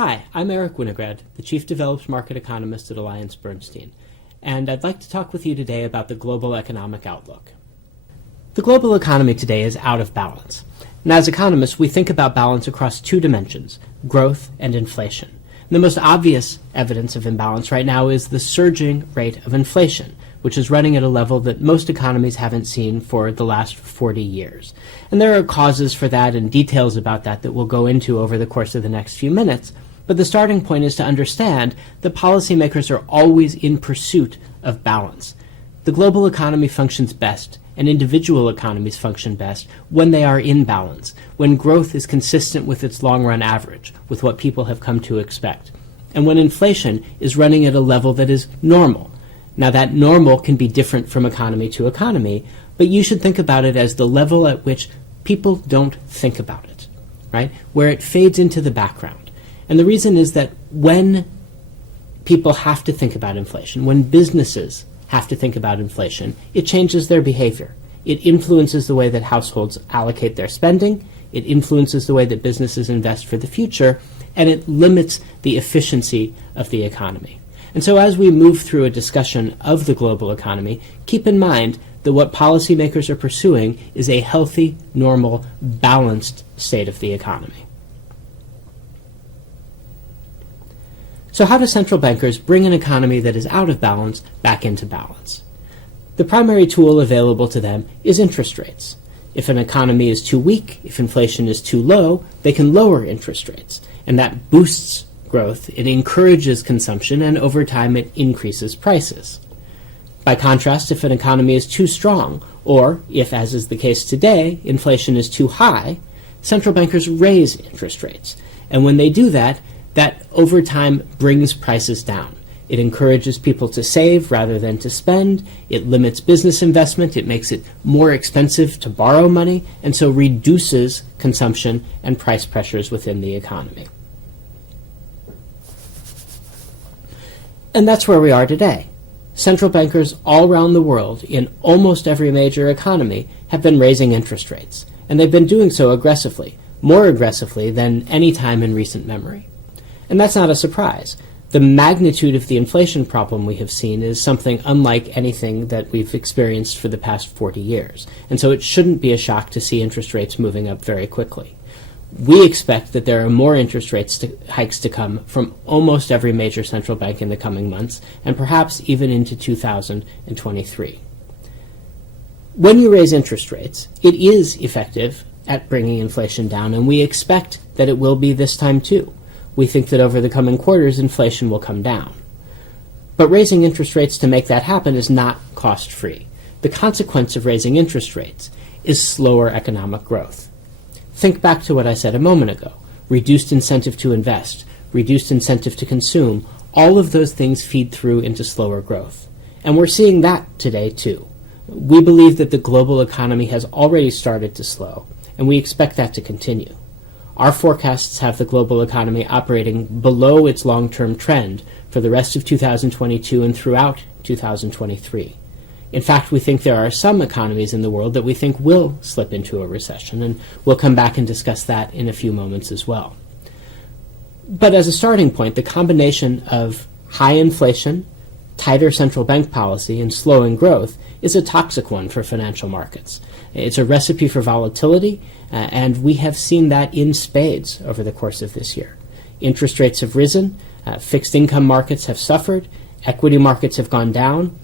Hi, I'm Erik-Winograd, the Chief Developed Market Economist at AllianceBernstein, and I'd like to talk with you today about the global economic outlook. The global economy today is out of balance, and as economists, we think about balance across two dimensions, growth and inflation. And the most obvious evidence of imbalance right now is the surging rate of inflation, which is running at a level that most economies haven't seen for the last 40 years. And there are causes for that and details about that we'll go into over the course of the next few minutes. But the starting point is to understand that policymakers are always in pursuit of balance. The global economy functions best, and individual economies function best when they are in balance, when growth is consistent with its long-run average, with what people have come to expect, and when inflation is running at a level that is normal. Now, that normal can be different from economy to economy, but you should think about it as the level at which people don't think about it, right? Where it fades into the background. And the reason is that when people have to think about inflation, when businesses have to think about inflation, it changes their behavior. It influences the way that households allocate their spending, it influences the way that businesses invest for the future, and it limits the efficiency of the economy. And so as we move through a discussion of the global economy, keep in mind that what policymakers are pursuing is a healthy, normal, balanced state of the economy. So how do central bankers bring an economy that is out of balance back into balance? The primary tool available to them is interest rates. If an economy is too weak, if inflation is too low, they can lower interest rates, and that boosts growth, it encourages consumption, and over time it increases prices. By contrast, if an economy is too strong, or if, as is the case today, inflation is too high, central bankers raise interest rates. And when they do that, that over time brings prices down. It encourages people to save rather than to spend. It limits business investment. It makes it more expensive to borrow money, and so reduces consumption and price pressures within the economy. And that's where we are today. Central bankers all around the world, in almost every major economy, have been raising interest rates, and they've been doing so aggressively, more aggressively than any time in recent memory. And that's not a surprise. The magnitude of the inflation problem we have seen is something unlike anything that we've experienced for the past 40 years, and so it shouldn't be a shock to see interest rates moving up very quickly. We expect that there are more interest rate hikes to come from almost every major central bank in the coming months, and perhaps even into 2023. When you raise interest rates, it is effective at bringing inflation down, and we expect that it will be this time too. We think that over the coming quarters, inflation will come down. But raising interest rates to make that happen is not cost-free. The consequence of raising interest rates is slower economic growth. Think back to what I said a moment ago. Reduced incentive to invest, reduced incentive to consume, all of those things feed through into slower growth. And we're seeing that today too. We believe that the global economy has already started to slow, and we expect that to continue. Our forecasts have the global economy operating below its long-term trend for the rest of 2022 and throughout 2023. In fact, we think there are some economies in the world that we think will slip into a recession, and we'll come back and discuss that in a few moments as well. But as a starting point, the combination of high inflation, tighter central bank policy, and slowing growth is a toxic one for financial markets. It's a recipe for volatility, and we have seen that in spades over the course of this year. Interest rates have risen, fixed income markets have suffered, equity markets have gone down.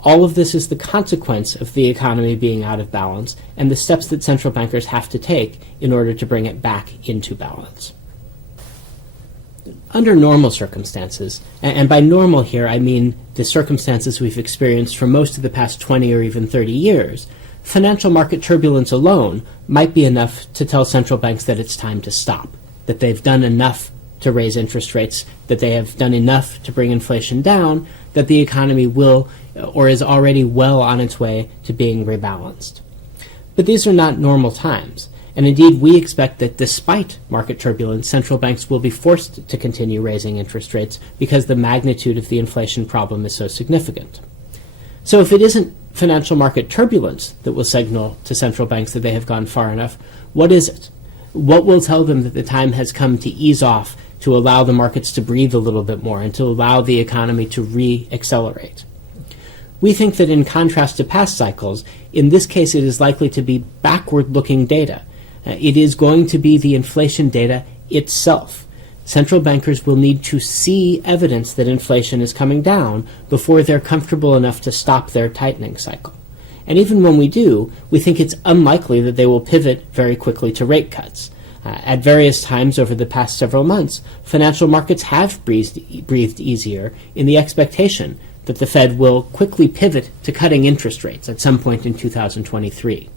All of this is the consequence of the economy being out of balance and the steps that central bankers have to take in order to bring it back into balance. Under normal circumstances, and by normal here I mean the circumstances we've experienced for most of the past 20 or even 30 years, financial market turbulence alone might be enough to tell central banks that it's time to stop, that they've done enough to raise interest rates, that they have done enough to bring inflation down, that the economy will or is already well on its way to being rebalanced. But these are not normal times, and indeed we expect that despite market turbulence, central banks will be forced to continue raising interest rates because the magnitude of the inflation problem is so significant. So if it isn't financial market turbulence that will signal to central banks that they have gone far enough, what is it? What will tell them that the time has come to ease off to allow the markets to breathe a little bit more and to allow the economy to re-accelerate. We think that in contrast to past cycles, in this case it is likely to be backward-looking data. It is going to be the inflation data itself. Central bankers will need to see evidence that inflation is coming down before they're comfortable enough to stop their tightening cycle. And even when we do, we think it's unlikely that they will pivot very quickly to rate cuts. At various times over the past several months, financial markets have breathed easier in the expectation that the Fed will quickly pivot to cutting interest rates at some point in 2023.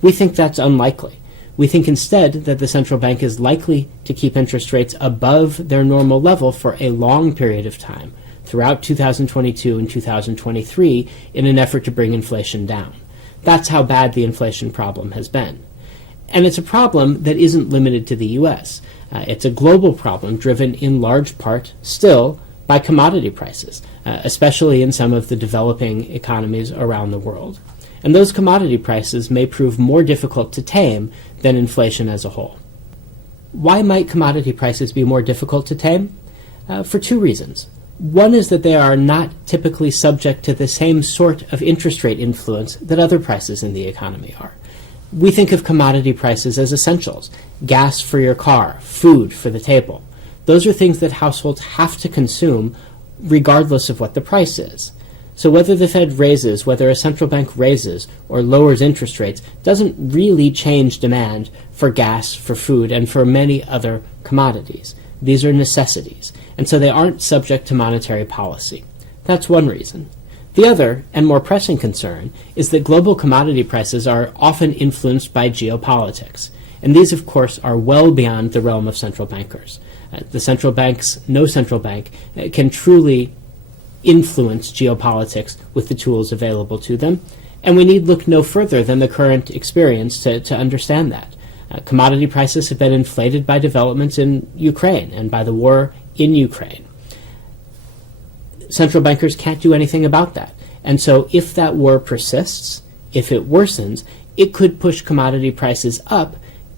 We think that's unlikely. We think instead that the central bank is likely to keep interest rates above their normal level for a long period of time, throughout 2022 and 2023, in an effort to bring inflation down. That's how bad the inflation problem has been. And it's a problem that isn't limited to the U.S. It's a global problem driven in large part still by commodity prices, especially in some of the developing economies around the world. And those commodity prices may prove more difficult to tame than inflation as a whole. Why might commodity prices be more difficult to tame? For two reasons. One is that they are not typically subject to the same sort of interest rate influence that other prices in the economy are. We think of commodity prices as essentials: gas for your car, food for the table. Those are things that households have to consume regardless of what the price is. So whether the Fed raises, whether a central bank raises or lowers interest rates doesn't really change demand for gas, for food, and for many other commodities. These are necessities, and so they aren't subject to monetary policy. That's one reason. The other, and more pressing concern, is that global commodity prices are often influenced by geopolitics, and these, of course, are well beyond the realm of central bankers. No central bank can truly influence geopolitics with the tools available to them, and we need look no further than the current experience to understand that. Commodity prices have been inflated by developments in Ukraine and by the war in Ukraine. Central bankers can't do anything about that. And so if that war persists, if it worsens, it could push commodity prices up,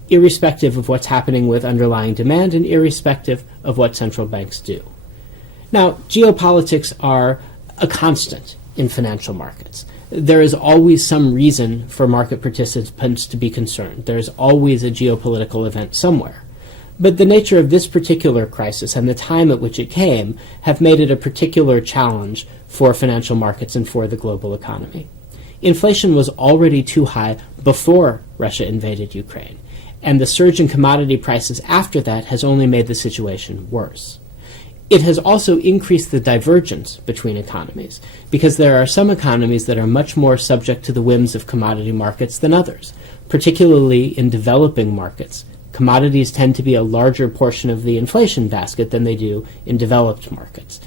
irrespective of what's happening with underlying demand and irrespective of what central banks do. Now, geopolitics are a constant in financial markets. There is always some reason for market participants to be concerned. There is always a geopolitical event somewhere. But the nature of this particular crisis and the time at which it came have made it a particular challenge for financial markets and for the global economy. Inflation was already too high before Russia invaded Ukraine, and the surge in commodity prices after that has only made the situation worse. It has also increased the divergence between economies, because there are some economies that are much more subject to the whims of commodity markets than others. Particularly in developing markets, commodities tend to be a larger portion of the inflation basket than they do in developed markets.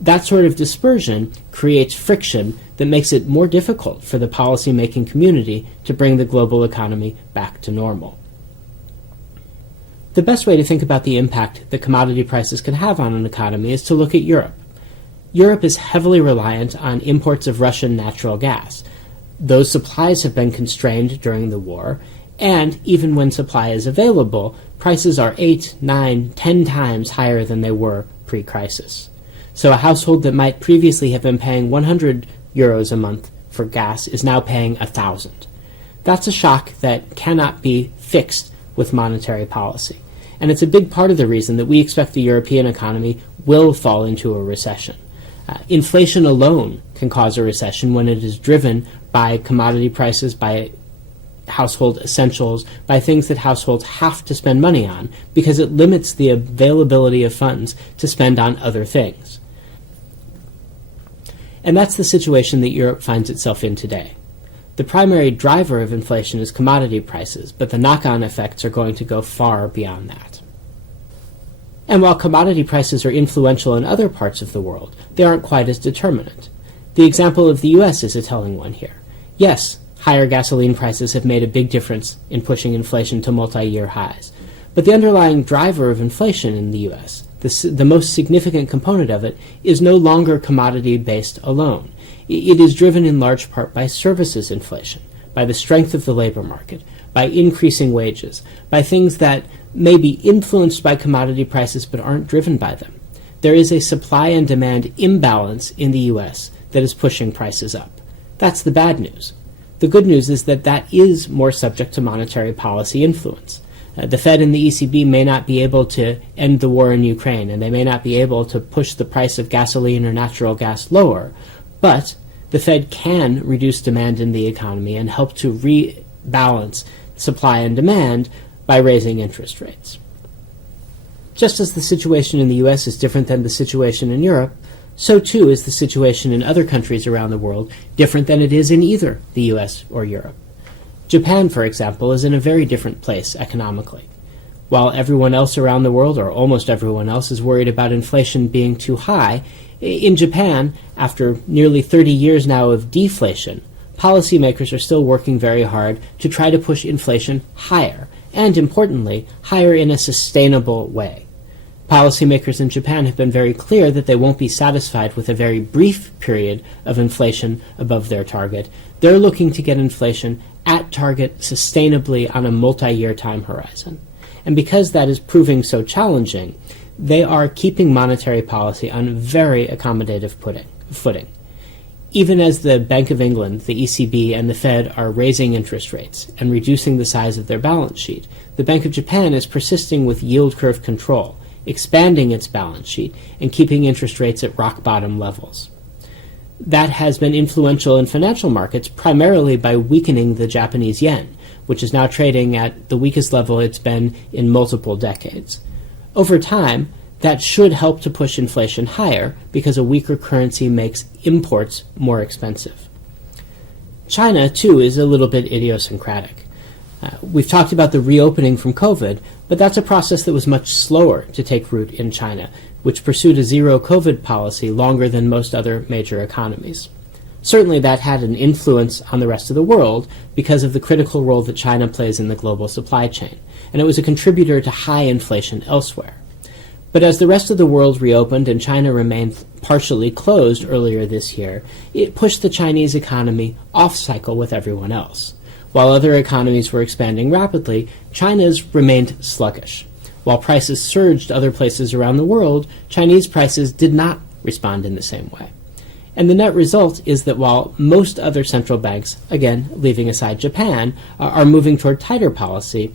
That sort of dispersion creates friction that makes it more difficult for the policy-making community to bring the global economy back to normal. The best way to think about the impact that commodity prices can have on an economy is to look at Europe. Europe is heavily reliant on imports of Russian natural gas. Those supplies have been constrained during the war, and even when supply is available, prices are 8, 9, 10 times higher than they were pre-crisis. So a household that might previously have been paying 100 euros a month for gas is now paying 1,000. That's a shock that cannot be fixed with monetary policy. And it's a big part of the reason that we expect the European economy will fall into a recession. Inflation alone can cause a recession when it is driven by commodity prices, by household essentials, by things that households have to spend money on, because it limits the availability of funds to spend on other things. And that's the situation that Europe finds itself in today. The primary driver of inflation is commodity prices, but the knock-on effects are going to go far beyond that. And while commodity prices are influential in other parts of the world, they aren't quite as determinant. The example of the U.S. is a telling one here. Yes, higher gasoline prices have made a big difference in pushing inflation to multi-year highs, but the underlying driver of inflation in the U.S., the most significant component of it, is no longer commodity-based alone. It is driven in large part by services inflation, by the strength of the labor market, by increasing wages, by things that may be influenced by commodity prices but aren't driven by them. There is a supply and demand imbalance in the U.S. that is pushing prices up. That's the bad news. The good news is that that is more subject to monetary policy influence. The Fed and the ECB may not be able to end the war in Ukraine, and they may not be able to push the price of gasoline or natural gas lower, but the Fed can reduce demand in the economy and help to rebalance supply and demand by raising interest rates. Just as the situation in the U.S. is different than the situation in Europe, so too is the situation in other countries around the world different than it is in either the U.S. or Europe. Japan, for example, is in a very different place economically. While everyone else around the world, or almost everyone else, is worried about inflation being too high, in Japan, after nearly 30 years now of deflation, policymakers are still working very hard to try to push inflation higher, and importantly, higher in a sustainable way. Policymakers in Japan have been very clear that they won't be satisfied with a very brief period of inflation above their target. They're looking to get inflation at target sustainably on a multi-year time horizon. And because that is proving so challenging, they are keeping monetary policy on very accommodative footing. Even as the Bank of England, the ECB, and the Fed are raising interest rates and reducing the size of their balance sheet, the Bank of Japan is persisting with yield curve control, expanding its balance sheet, and keeping interest rates at rock-bottom levels. That has been influential in financial markets primarily by weakening the Japanese yen, which is now trading at the weakest level it's been in multiple decades. Over time, that should help to push inflation higher because a weaker currency makes imports more expensive. China, too, is a little bit idiosyncratic. We've talked about the reopening from COVID, but that's a process that was much slower to take root in China, which pursued a zero-COVID policy longer than most other major economies. Certainly that had an influence on the rest of the world because of the critical role that China plays in the global supply chain, and it was a contributor to high inflation elsewhere. But as the rest of the world reopened and China remained partially closed earlier this year, it pushed the Chinese economy off-cycle with everyone else. While other economies were expanding rapidly, China's remained sluggish. While prices surged other places around the world, Chinese prices did not respond in the same way. And the net result is that while most other central banks, again, leaving aside Japan, are moving toward tighter policy,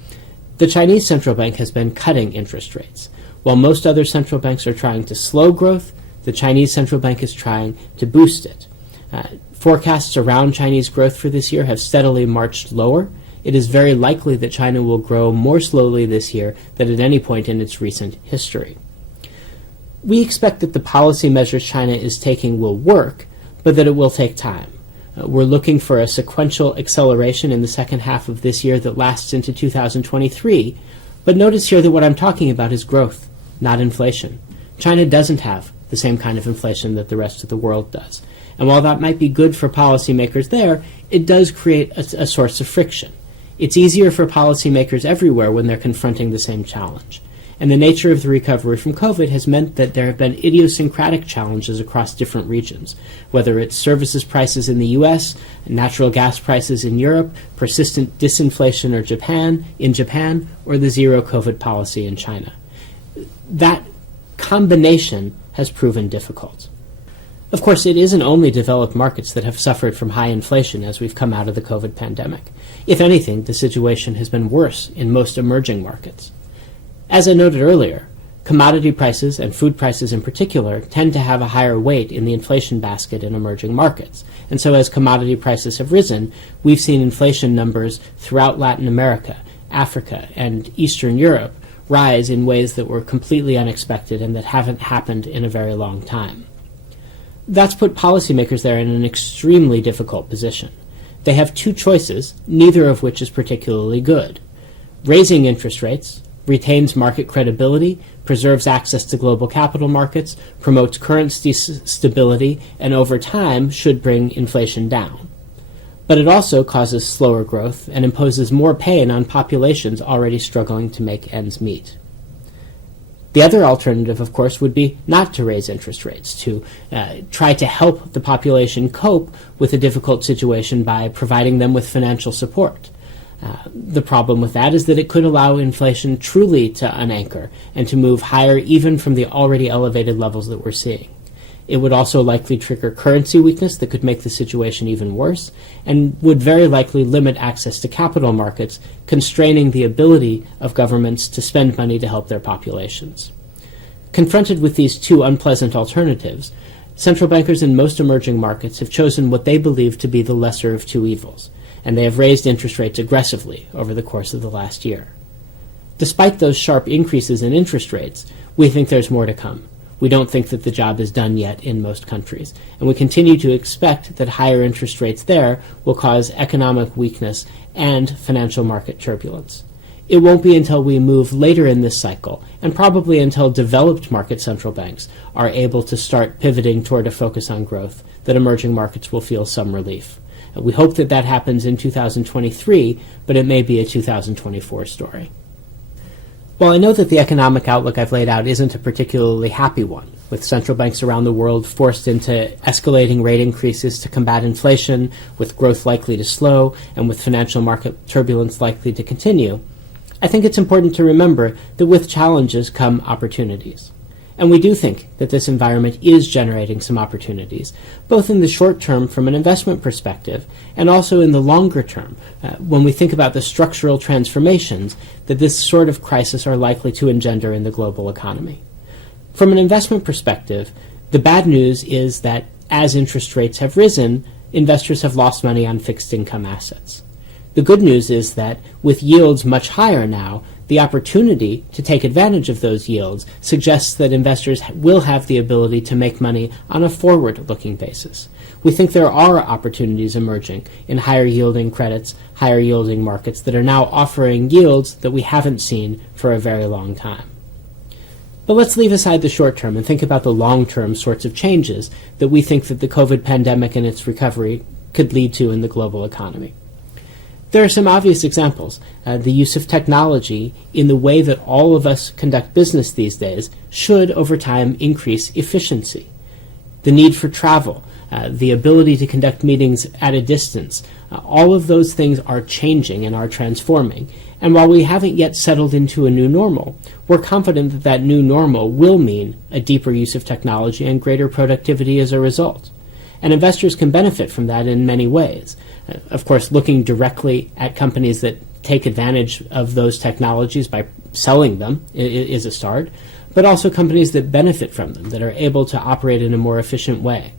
the Chinese central bank has been cutting interest rates. While most other central banks are trying to slow growth, the Chinese central bank is trying to boost it. Forecasts around Chinese growth for this year have steadily marched lower. It is very likely that China will grow more slowly this year than at any point in its recent history. We expect that the policy measures China is taking will work, but that it will take time. We're looking for a sequential acceleration in the second half of this year that lasts into 2023, but notice here that what I'm talking about is growth, not inflation. China doesn't have the same kind of inflation that the rest of the world does. And while that might be good for policymakers there, it does create a source of friction. It's easier for policymakers everywhere when they're confronting the same challenge. And the nature of the recovery from COVID has meant that there have been idiosyncratic challenges across different regions, whether it's services prices in the U.S., natural gas prices in Europe, persistent disinflation in Japan, or the zero COVID policy in China. That combination has proven difficult. Of course, it isn't only developed markets that have suffered from high inflation as we've come out of the COVID pandemic. If anything, the situation has been worse in most emerging markets. As I noted earlier, commodity prices, and food prices in particular, tend to have a higher weight in the inflation basket in emerging markets. And so as commodity prices have risen, we've seen inflation numbers throughout Latin America, Africa, and Eastern Europe rise in ways that were completely unexpected and that haven't happened in a very long time. That's put policymakers there in an extremely difficult position. They have two choices, neither of which is particularly good. Raising interest rates retains market credibility, preserves access to global capital markets, promotes currency stability, and over time should bring inflation down. But it also causes slower growth and imposes more pain on populations already struggling to make ends meet. The other alternative, of course, would be not to raise interest rates, to try to help the population cope with a difficult situation by providing them with financial support. The problem with that is that it could allow inflation truly to unanchor and to move higher even from the already elevated levels that we're seeing. It would also likely trigger currency weakness that could make the situation even worse, and would very likely limit access to capital markets, constraining the ability of governments to spend money to help their populations. Confronted with these two unpleasant alternatives, central bankers in most emerging markets have chosen what they believe to be the lesser of two evils, and they have raised interest rates aggressively over the course of the last year. Despite those sharp increases in interest rates, we think there's more to come. We don't think that the job is done yet in most countries, and we continue to expect that higher interest rates there will cause economic weakness and financial market turbulence. It won't be until we move later in this cycle, and probably until developed market central banks are able to start pivoting toward a focus on growth, that emerging markets will feel some relief. We hope that that happens in 2023, but it may be a 2024 story. While I know that the economic outlook I've laid out isn't a particularly happy one, with central banks around the world forced into escalating rate increases to combat inflation, with growth likely to slow, and with financial market turbulence likely to continue, I think it's important to remember that with challenges come opportunities. And we do think that this environment is generating some opportunities, both in the short term from an investment perspective, and also in the longer term, when we think about the structural transformations that this sort of crisis are likely to engender in the global economy. From an investment perspective, the bad news is that as interest rates have risen, investors have lost money on fixed income assets. The good news is that with yields much higher now, the opportunity to take advantage of those yields suggests that investors will have the ability to make money on a forward-looking basis. We think there are opportunities emerging in higher-yielding credits, higher-yielding markets that are now offering yields that we haven't seen for a very long time. But let's leave aside the short term and think about the long-term sorts of changes that we think that the COVID pandemic and its recovery could lead to in the global economy. There are some obvious examples. The use of technology in the way that all of us conduct business these days should, over time, increase efficiency. The need for travel, the ability to conduct meetings at a distance, all of those things are changing and are transforming. And while we haven't yet settled into a new normal, we're confident that that new normal will mean a deeper use of technology and greater productivity as a result. And investors can benefit from that in many ways. Of course, looking directly at companies that take advantage of those technologies by selling them is a start, but also companies that benefit from them, that are able to operate in a more efficient way.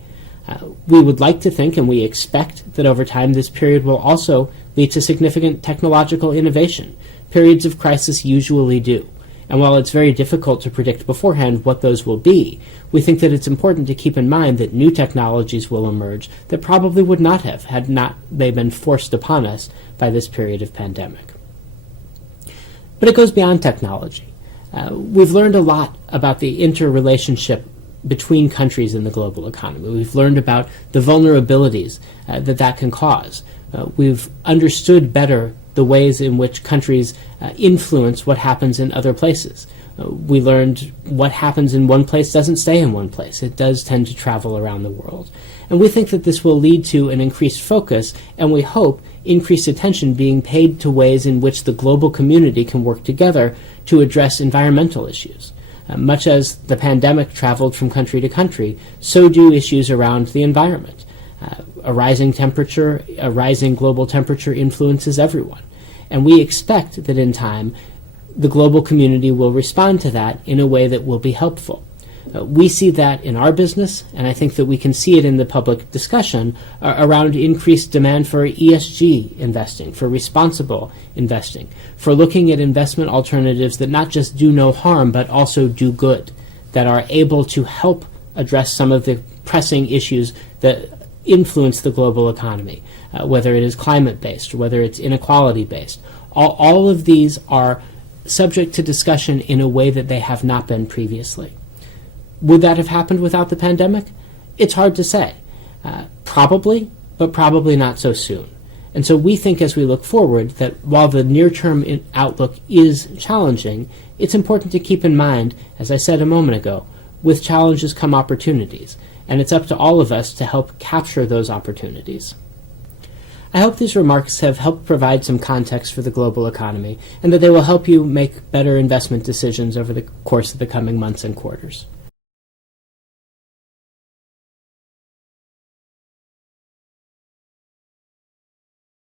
We would like to think, and we expect, that over time this period will also lead to significant technological innovation. Periods of crisis usually do. And while it's very difficult to predict beforehand what those will be, we think that it's important to keep in mind that new technologies will emerge that probably would not have had not they been forced upon us by this period of pandemic. But it goes beyond technology. We've learned a lot about the interrelationship between countries in the global economy. We've learned about the vulnerabilities that can cause. We've understood better the ways in which countries influence what happens in other places. We learned what happens in one place doesn't stay in one place. It does tend to travel around the world. And we think that this will lead to an increased focus, and we hope increased attention being paid to ways in which the global community can work together to address environmental issues. Much as the pandemic traveled from country to country, so do issues around the environment. A rising global temperature influences everyone. And we expect that in time, the global community will respond to that in a way that will be helpful. We see that in our business, and I think that we can see it in the public discussion around increased demand for ESG investing, for responsible investing, for looking at investment alternatives that not just do no harm, but also do good, that are able to help address some of the pressing issues that influence the global economy, whether it is climate-based, whether it's inequality-based. All of these are subject to discussion in a way that they have not been previously. Would that have happened without the pandemic? It's hard to say. Probably, but probably not so soon. And so we think as we look forward that while the near-term outlook is challenging, it's important to keep in mind, as I said a moment ago, with challenges come opportunities. And it's up to all of us to help capture those opportunities. I hope these remarks have helped provide some context for the global economy, and that they will help you make better investment decisions over the course of the coming months and quarters.